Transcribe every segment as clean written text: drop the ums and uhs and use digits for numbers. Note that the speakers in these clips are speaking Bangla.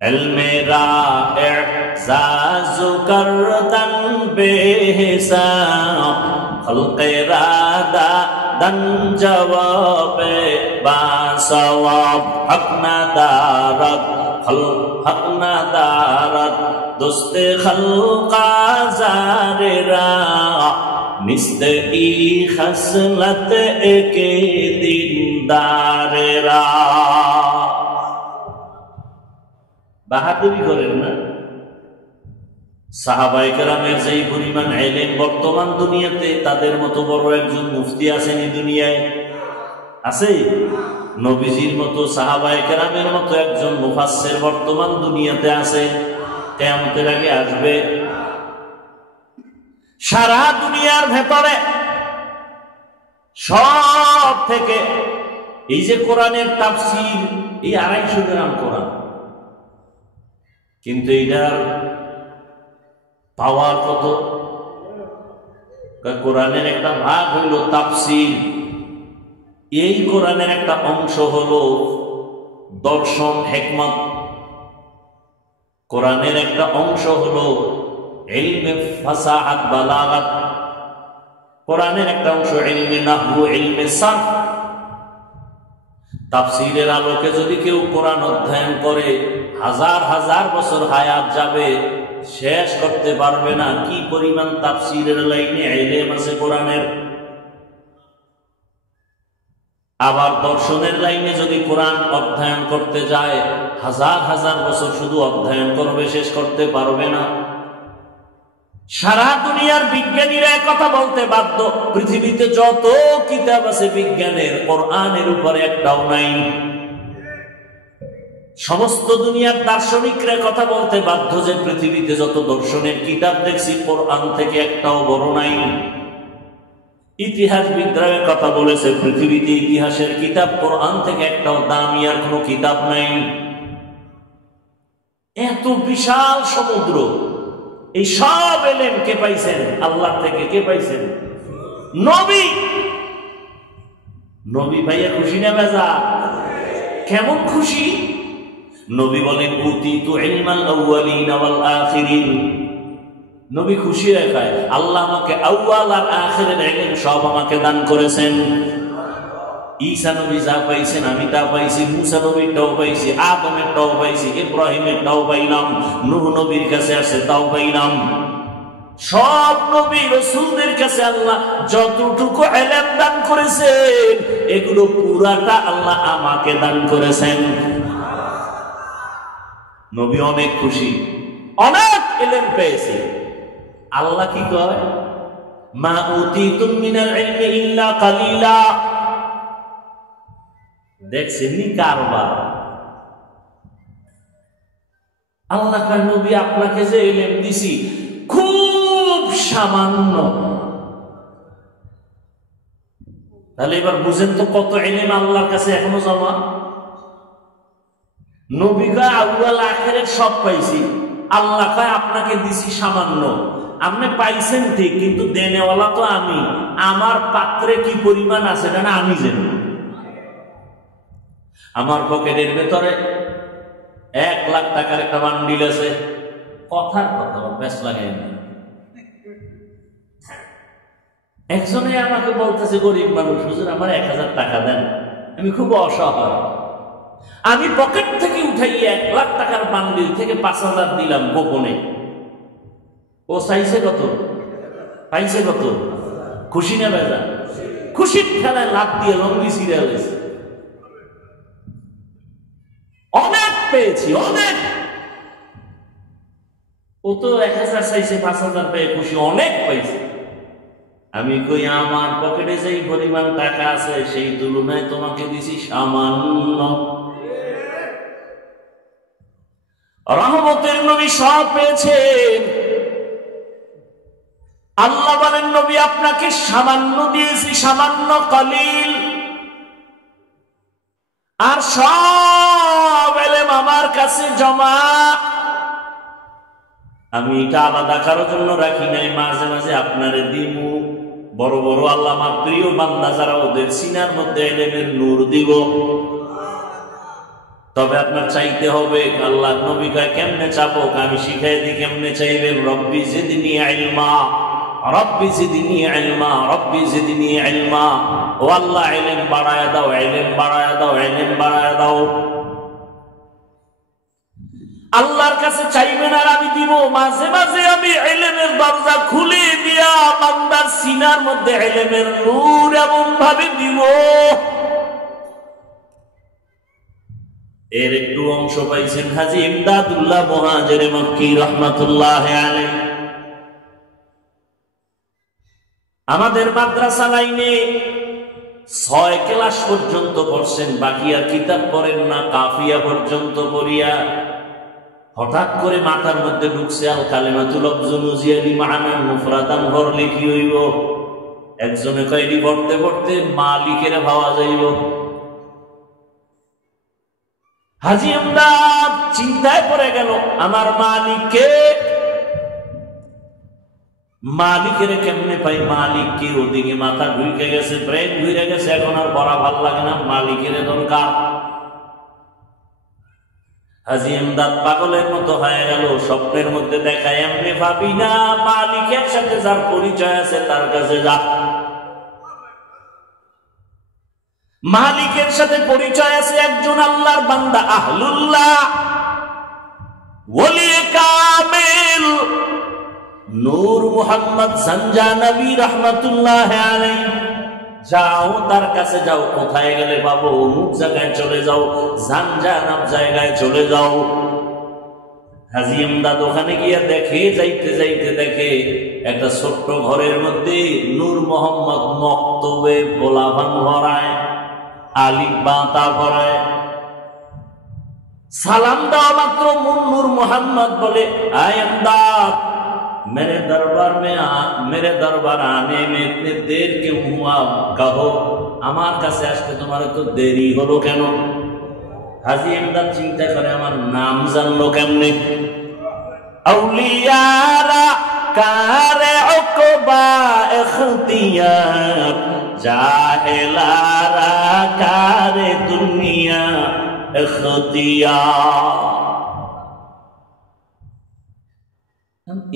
इल्मेरा एज़ाज़ु करदन बेहिसाब खल्क़े रादा दन जवाबे बासवाब हक नदारत हक नदारत दुस्ते खल्क़ा ज़ारिरा निस्ते ई खसलत एके दीनदारेरा। বাহাদুরি করেন না। সাহাবায়ে কেরামের যেই পরিমাণ ইলম বর্তমান দুনিয়াতে, তাদের মতো বড় একজন মুফতি আছেন এই দুনিয়ায়? আছে? নবীজির মতো, সাহাবায়ে কেরামের মতো একজন মুফাসসির বর্তমান দুনিয়াতে আছে? কিয়ামতের আগে আসবে। সারা দুনিয়ার ভেতরে সব থেকে এই যে কোরআনের তাফসীর, এই 250 গ্রাম কোরআন, কিন্তু এটার পাওয়ার কত? কোরআনের একটা ভাগ হইল তাফসীর, এই কোরআনের একটা অংশ হলো দর্শন হিকমত, কোরআনের একটা অংশ হলো ইলমে ফাসাহাত বালাগাত, কোরআনের একটা অংশ ইলমে নাহউ ইলমে সারফ। তাফসীরের আলোকে যদি কেউ কোরআন অধ্যয়ন করে, হাজার হাজার বছর হায়াত যাবে, শেষ করতে পারবে না কি পরিমাণ তাফসীরের লাইনে ইলম আছে কোরআনের। আবার দর্শনের লাইনে যদি কোরআন অধ্যয়ন করতে যায়, হাজার হাজার বছর শুধু অধ্যয়ন করবে, শেষ করতে পারবে না। সারা দুনিয়ার বিজ্ঞানীরা কথা বলতে বাধ্য, পৃথিবীতে যত কিতাব আছে বিজ্ঞানের, কোরআনের উপরে একটাও নাই। সমস্ত দুনিয়ার দার্শনিকরা কথা বলতে বাধ্য যে পৃথিবীতে যত দর্শনের কিতাব দেখছি, কোরআন থেকে একটাও বড় নাই। ইতিহাসবিদরা কথা বলেছে, পৃথিবীতে ইতিহাসের কিতাব কোরআন থেকে একটাও দামি আর কোনো কিতাব নাই। এত বিশাল সমুদ্র, এই সব ইলম কে পাইছেন? আল্লাহ থেকে। কে পাইছেন? নবী। নবী ভাইয়া খুশি না বেজা? কেমন খুশি? নবী বলেন উতিতু ইলমাল আউয়ালিন ওয়াল আখিরিন। নবী খুশি দেখায়, আল্লাহ আমাকে আউয়াল আর আখিরের ইলম সব আমাকে দান করেছেন। ঈসা নবী যা পাইছেন আমি তা পাইছি, মুসা নবীরটাও পাইছি, আদমেরটাও পাইছি, ইব্রাহিমেরটাও পাইলাম, নূহ নবীর কাছে আছে তাও পাইলাম। সব নবী রাসূলদের কাছে আল্লাহ যতটুকু ইলম দান করেছেন, এগুলো পুরাটা আল্লাহ আমাকে দান করেছেন। নবী অনেক খুশি, অনেক ইলম পেয়েছে। আল্লাহ কি কয়? মা উতিতুম মিনাল ইলমি ইল্লা কালিলা। দেখছেন নি কারবার? আল্লাহ কয় নবী আপনাকে যে ইলম দিছি খুব সামান্য। তাহলে এবার বুঝেন তো কত ইলম আল্লাহর কাছে এখনো জমা। নবী কয় আউয়াল আখিরের সব পাইছি, আল্লাহ কয় আপনাকে দিছি সামান্য। আপনি পাইছেন ঠিক, কিন্তু দেনেওয়ালা তো আমি। আমার পাত্রে কি পরিমাণ আছে এটা না আমি জানি। আমার পকেটের ভেতরে 1 লাখ টাকার একটা বান্ডিল আছে। কথার কথা বেশ লাগে না। একজনে আমাকে বলতেছে, গরিব মানুষ, হুজুর আমার 1000 টাকা দেন, আমি খুব অসহায়। আমি পকেট থেকে উঠাইয়া 1 লাখ টাকার বান্ডিল থেকে 5000 দিলাম গোপনে। ও চাইছে কত? পাইছে কত? খুশি না বেজা? খুশির খেলায় লাভ দিয়ে লম্বি সিরিয়াল হয়েছে। অনেক পেয়েছি, অনেক। ও তো 1000 চাইছে, 5000 পেয়ে খুশি, অনেক পাইছে। আমি কই আমার পকেটে যেই পরিমাণ টাকা আছে সেই তুলনায় তোমাকে দিছি সামান্য। রহমতের নবী সব পেয়েছেন। আল্লাহ বলেন নবী আপনাকে সামান্য দিয়েছি, সামান্য, কলিল। আর সব ইলম আমার কাছে জমা। আমি এটা আলাদা কারোর জন্য রাখি নাই, মাঝে মাঝে আপনারে দিমু। বড় বড় আল্লাহ আমার প্রিয় বান্দা যারা, ওদের সিনার মধ্যে ইলমের নূর দিব। তবে আপনার চাইতে হবে। আল্লাহ নবী কয় কেমনে চাবো? আমি শিখাই দিই কেমনে চাইবেন। রব্বি জিদনি ইলমা, রব্বি জিদনি ইলমা, রব্বি জিদনি ইলমা। ও আল্লাহ ইলম বাড়ায় দাও, ইলম বাড়ায় দাও, ইলম বাড়ায় দাও। আল্লাহর কাছে চাইবেন আর আমি দিব। মাঝে মাঝে আমি ইলমের দরজা খুলে দিয়া বান্দার সিনার মধ্যে ইলমের নূর এমন ভাবে দিব, এর একটু অংশ পাইছেন হাজী ইমদাদুল্লাহ মুহাজির মক্কি রাহমাতুল্লাহ আলাইহি। আমাদের মাদ্রাসা লাইনে 6 ক্লাস পর্যন্ত পড়ছেন, বাকি আর কিতাব পড়েন না। কাফিয়া পর্যন্ত পড়িয়া হঠাৎ করে মাথার মধ্যে ঢুকছে আল কালিমাতুল আফজুনুজিয়ালি মা'নান মুফরাদান পড়লে কি হইব? একজনে কয়টি পড়তে পড়তে মালিকের ভাবা যাইব। হাজী আমদাদ চিন্তায় পড়ে গেল, আমার মালিককে, মালিকের কেমনে পাই? মালিককে ওদিকে মাথা ঢুকে গেছে, ব্রেন ঘুরে গেছে, এখন আর পড়া ভাল লাগে না, মালিকের দরকার। হাজী আমদাদ পাগলের মতো হয়ে গেল। স্বপ্নের মধ্যে দেখা, এমনি ভাবি না, মালিকের সাথে যার পরিচয় আছে তার কাছে যা। মালিকের সাথে পরিচয় আছে একজন আল্লাহর বান্দা, আহলুল্লাহ, ওলি কামিল, নূর মুহাম্মদ জানজানবী রাহমাতুল্লাহ আলাইহি। যাও তার কাছে যাও। কোথায় গেলে পাবো? অমুক জায়গায় চলে যাও, জানজানাব জায়গায় চলে যাও। হাজী আমদাদ ওখানে গিয়ে দেখে, যাইতে যাইতে দেখে একটা ছোট্ট ঘরের মধ্যে নূর মোহাম্মদ মক্তবে গোলাপান ভরায়, আলিফ বাতা ভরায়। সালাম দেওয়া মাত্র নূর মোহাম্মদ বলে, আয় আমদাদ, मेरे दरबार आने में इतने देर क्यों हुआ? कहो আমার কাছে আসতে তোমার তো দেরি হলো কেন? হাজী আমদাদ চিন্তা করে, আমার নাম জানলো কেমনে? আউলিয়ারা কারে উকবা ইখতিয়ার, জাহেলারা কারে দুনিয়া ইখতিয়ার।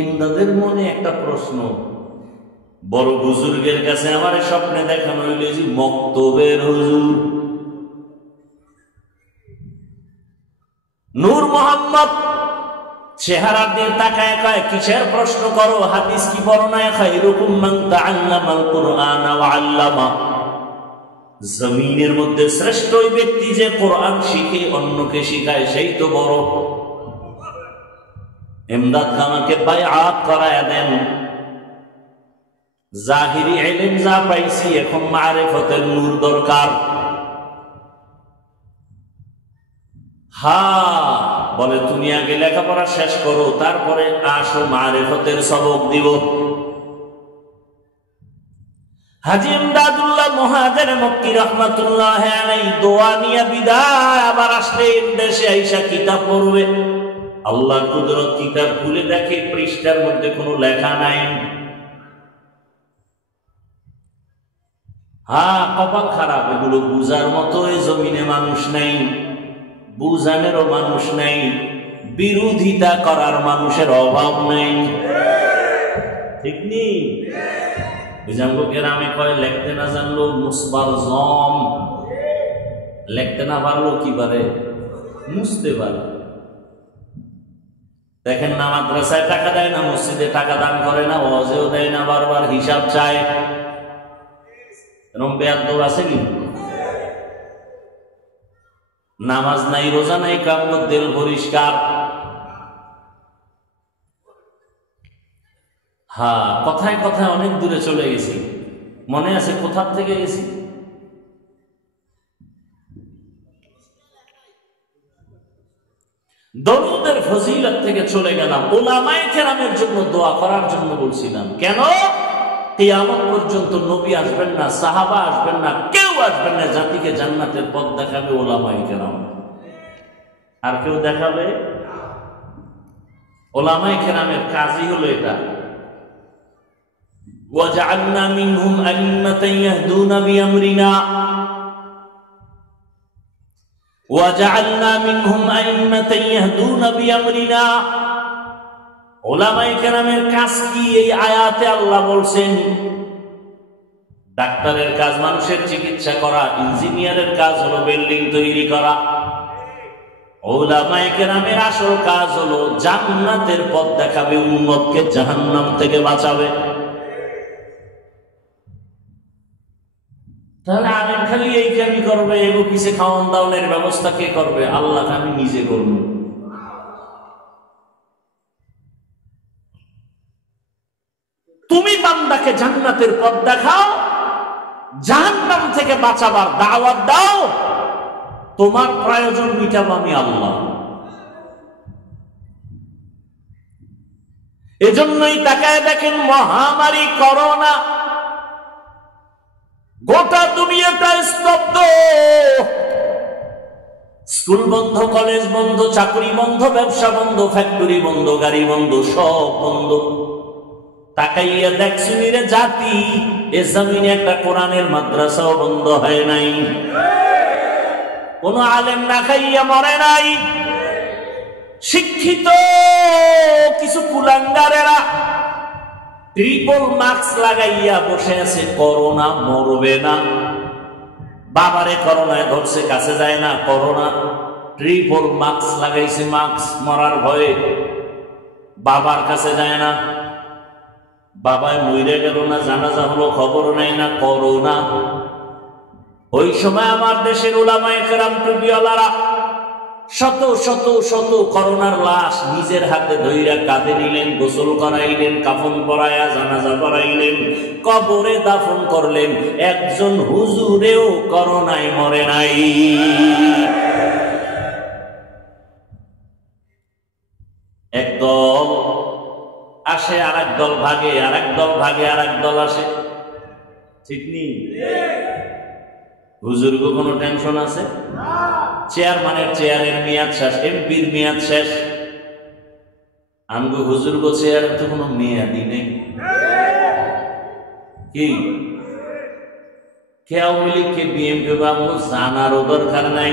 ইমদাদের মনে একটা প্রশ্ন, বড় বুজুর্গের কাছে আমার স্বপ্নে দেখানো হইল যে মক্তবের হুজুর। নূর মোহাম্মদ চেহারা দিয়ে তাকায় কয়, কিসের প্রশ্ন করো? হাদিস কি পড়ো না? খায়রুকুম মান তাআল্লামাল কুরআন ওয়া আল্লামা। জমিনের মধ্যে শ্রেষ্ঠ ওই ব্যক্তি যে কোরআন শিখে অন্যকে শিখায়, সেই তো বড়। ইমদাদ আমাকে বায়আত করায় দেন। জাহিরি ইলম যা পাইছি, এখন মারিফতের নূর দরকার। বলে তুমি আগে লেখাপড়া শেষ করো, তারপরে আসো মারিফতের সবক দিব। হাজী ইমদাদুল্লাহ মুহাজির মক্কি রাহমাতুল্লাহ আলাইহি দোয়া নিয়ে বিদায়। আবার আসলেন দেশে, আইসা কিতাব পড়বে। আল্লাহর কুদরত, কিতাব খুলে দেখে পৃষ্ঠার মধ্যে কোনো লেখা নাই। কপাল খারাপ, এগুলো বুঝার মতো এই জমিনে মানুষ নাই, বুঝানেরও মানুষ নাই, বিরোধিতা করার মানুষের অভাব নাই। ঠিক নেই? গ্রামে কয়, লেখতে না জানলো মুসবার জম, লেখতে না পারলো কি পারে? মুছতে পারে। দেখেন না, মাদ্রাসায় টাকা দেয় না, মসজিদে টাকা দান করে না, ওয়াজেও দেয় না, বারবার হিসাব চায়। এরকম বেয়াদব আছে কি? নামাজ নাই, রোজা নাই, কামত দিল পরিষ্কার। কথায় কথায় অনেক দূরে চলে গেছি। মনে আছে কোথার থেকে গেছি? দরুদের ফজিলত থেকে চলে গেলাম। উলামায়ে কেরামের জন্য দোয়া করার জন্য বলছিলাম। কেন? কিয়ামত পর্যন্ত নবী আসবেন না, সাহাবা আসবেন না, কেউ আসবেন না। জাতিকে জান্নাতের পথ দেখাবে উলামায়ে কেরাম। আর কেউ দেখাবে? উলামায়ে কেরামের কাজই হলো এটা। ওয়াজআলনা মিনহুম আইম্মাতান ইয়াহদুনা বিআমরিনা। ওয়াজআলনা মিনহুম আইম্মাতান ইয়াহদুনা বিআমরিনা। উলামায়ে কেরামের কাজ কি এই আয়াতে আল্লাহ বলছেন। ডাক্তারের কাজ মানুষের চিকিৎসা করা, ইঞ্জিনিয়ারের কাজ হলো বিল্ডিং তৈরি করা। উলামায়ে কেরামের আসল কাজ হলো জান্নাতের পথ দেখাবে, উম্মতকে জাহান্নাম থেকে বাঁচাবে। তাহলে আলেম খালি এই কামই করবে, এগো পিছে খাওয়ান দাওয়ানের ব্যবস্থা কে করবে? আল্লাহ আমি নিজে করব। তুমি বান্দাকে জান্নাতের পথ দেখাও, জাহান্নাম থেকে বাঁচাবার দাওয়াত দাও, তোমার প্রয়োজন মিটাবো আমি আল্লাহ। এজন্যই তাকায় দেখেন মহামারী করোনা, গোটা দুনিয়াটা স্তব্ধ। স্কুল বন্ধ, কলেজ বন্ধ, চাকরি বন্ধ, ব্যবসা বন্ধ, ফ্যাক্টরি বন্ধ, গাড়ি বন্ধ, সব বন্ধ। তাকাইয়া দেখছুনি রে জাতি, এ জমিনে একটা কোরআনের মাদ্রাসাও বন্ধ হয় নাই, কোন আলেম না খাইয়া মরে নাই। শিক্ষিত কিছু কুলাঙ্গারেরা ট্রিপল মাস্ক লাগাইয়া বসে আছে, করোনা মরবে না। বাবারে করোনায় ধরছে, কাছে যায় না, করোনা ট্রিপল মাস্ক লাগাইছে, মাস্ক মরার ভয়ে বাবার কাছে যায় না। বাবায় মরে গেল না, জানাজা হলো, খবর নাই না, করোনা। ওই সময় আমার দেশের উলামায়ে কেরাম টুপিওয়ালারা শত শত শত করোনার লাশ নিজের হাতে ধইরা কাঁধে নিলেন, গোসল করাইলেন, কাফন পরাইয়া জানাজা পড়াইলেন, কবরে দাফন করলেন। একজন হুজুরেও করোনায় মরে নাই। একদল আসে, আর এক দল ভাগে, আর এক দল ভাগে, আর এক দল আসে, ঠিক নেই? হুজুরগো কোনো টেনশন আছে? চেয়ারম্যানের চেয়ারের মেয়াদ শেষ, এমপির মেয়াদ শেষ। আমগো হুজুরগো চেয়ারের তো কোনো মেয়াদই নেই। কি কে আওয়ামী লীগ, কে বিএনপি, আমগো জানারও দরকার নাই।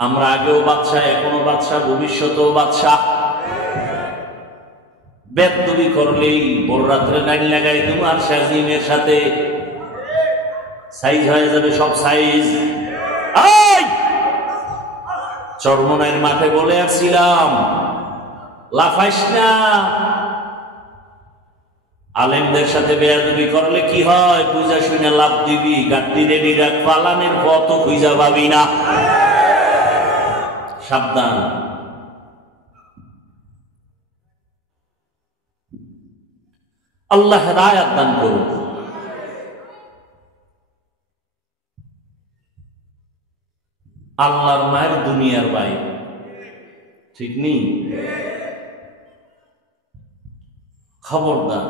আমরা আগেও বাদশা, এখনো বাদশা, ভবিষ্যতেও বাদশা। বেদবি করলেই ভোর রাত্রে লাইন লাগাই দেবো, আর শাজিমের সাথে সাইজ হয়ে যাবে, সব সাইজ। চরমনাইয়ের মাঠে বলে আসছিলাম, লাফাইস না। আলেমদের সাথে বেয়াদবি করলে কি হয়? পূজা শুনে লাভ দিবি, গাড়ি রেডি রাখ, পালানের পথ খুঁজা পাবি না। সাবধান। আল্লাহ হেদায়েত দান করুন। আল্লাহর মায়ের দুনিয়ার বাইরে, ঠিক নেই? খবরদার